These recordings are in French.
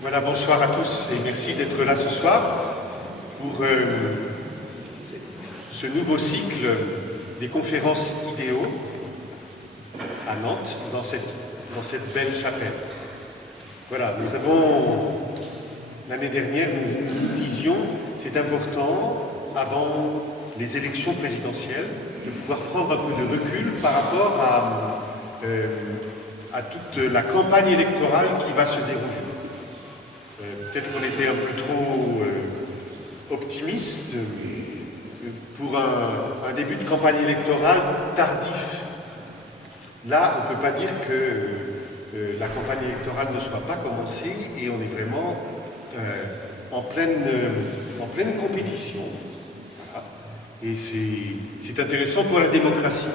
Voilà, bonsoir à tous et merci d'être là ce soir pour ce nouveau cycle des conférences idéaux à Nantes, dans cette belle chapelle. Voilà, nous avons, l'année dernière, nous disions, c'est important, avant les élections présidentielles, de pouvoir prendre un peu de recul par rapport à toute la campagne électorale qui va se dérouler. Peut-être qu'on était un peu trop optimiste pour un début de campagne électorale tardif. Là, on ne peut pas dire que la campagne électorale ne soit pas commencée et on est vraiment en pleine compétition. Voilà. Et c'est intéressant pour la démocratie.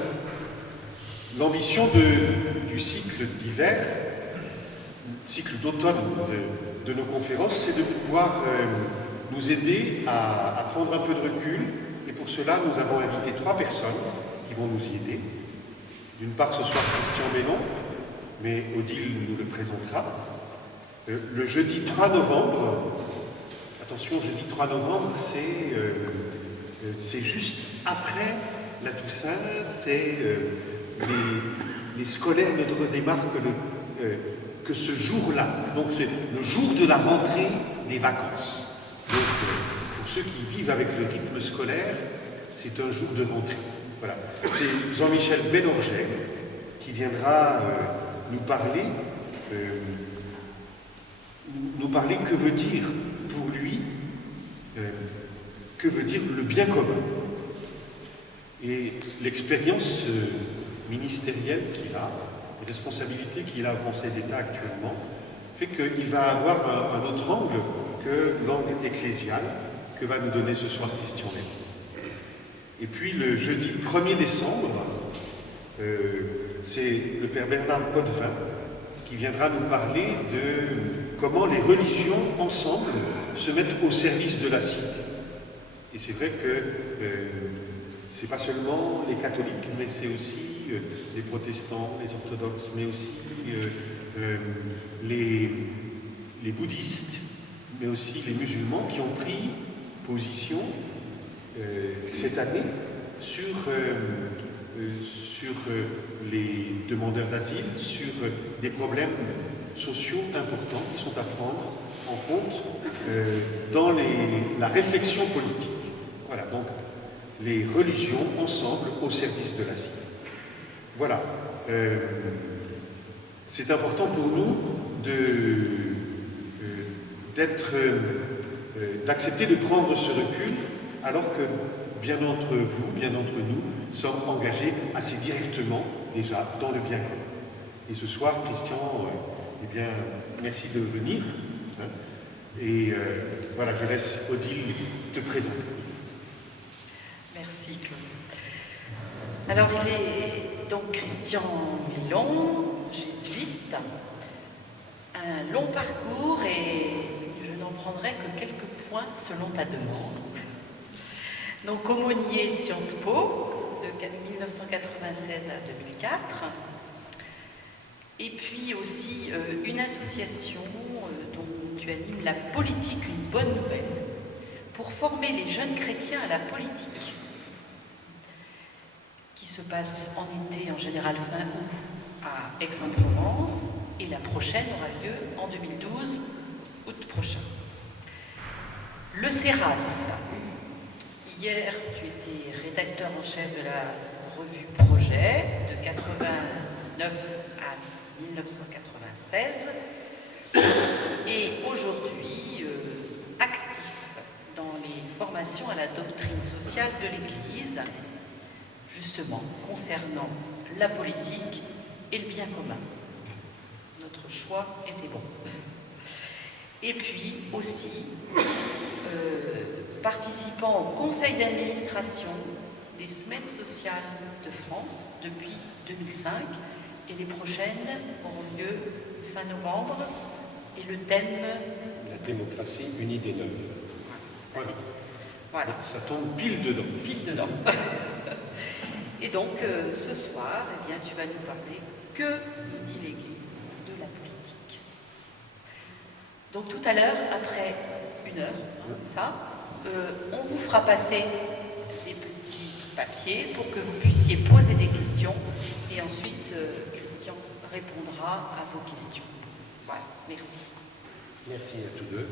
L'ambition du cycle d'hiver, cycle d'automne de nos conférences, c'est de pouvoir nous aider à prendre un peu de recul. Et pour cela, nous avons invité 3 personnes qui vont nous y aider. D'une part, ce soir, Christian Bellon, mais Odile nous le présentera. Le jeudi 3 novembre, attention, jeudi 3 novembre, c'est juste après la Toussaint, c'est les scolaires ne redémarquent que ce jour-là. Donc c'est le jour de la rentrée des vacances. Donc pour ceux qui vivent avec le rythme scolaire, c'est un jour de rentrée. Voilà. C'est Jean-Michel Bellorgel qui viendra nous parler que veut dire pour lui, que veut dire le bien commun. Et l'expérience ministérielle qu'il a, les responsabilités qu'il a au Conseil d'État actuellement, fait qu'il va avoir un autre angle que l'angle ecclésial que va nous donner ce soir Christian Bellon. Et puis le jeudi 1er décembre, c'est le père Bernard Potvin qui viendra nous parler de comment les religions ensemble se mettent au service de la cité. Et c'est vrai que c'est pas seulement les catholiques, mais c'est aussi les protestants, les orthodoxes, mais aussi les bouddhistes, mais aussi les musulmans qui ont pris position cette année sur les demandeurs d'asile, sur des problèmes sociaux importants qui sont à prendre en compte dans la réflexion politique. Voilà, donc les religions ensemble au service de la cité. Voilà. C'est important pour nous d'accepter de prendre ce recul alors que bien d'entre vous, bien d'entre nous, sommes engagés assez directement déjà dans le bien commun. Et ce soir, Christian, eh bien, merci de venir. Hein, et voilà, je laisse Odile te présenter. Merci Claude. Alors il est donc Christian Bellon, jésuite, un long parcours et je n'en prendrai que quelques points selon ta demande. Donc aumônier de Sciences Po de 1996 à 2004 et puis aussi une association dont tu animes la politique, une bonne nouvelle, pour former les jeunes chrétiens à la politique, qui se passe en été, en général fin août, à Aix-en-Provence, et la prochaine aura lieu en 2012, août prochain. Le CERAS. Hier, tu étais rédacteur en chef de la revue Projet, de 89 à 1996, et aujourd'hui actif dans les formations à la doctrine sociale de l'Église, justement concernant la politique et le bien commun. Notre choix était bon. Et puis aussi participant au conseil d'administration des semaines sociales de France depuis 2005 et les prochaines auront lieu fin novembre et le thème... La démocratie unie des neuves. Voilà. Voilà. Ça tombe pile dedans. Pile dedans. Et donc, ce soir, eh bien, tu vas nous parler que nous dit l'Église de la politique. Donc tout à l'heure, après 1 heure, c'est ça, on vous fera passer des petits papiers pour que vous puissiez poser des questions et ensuite Christian répondra à vos questions. Voilà, merci. Merci à tous deux.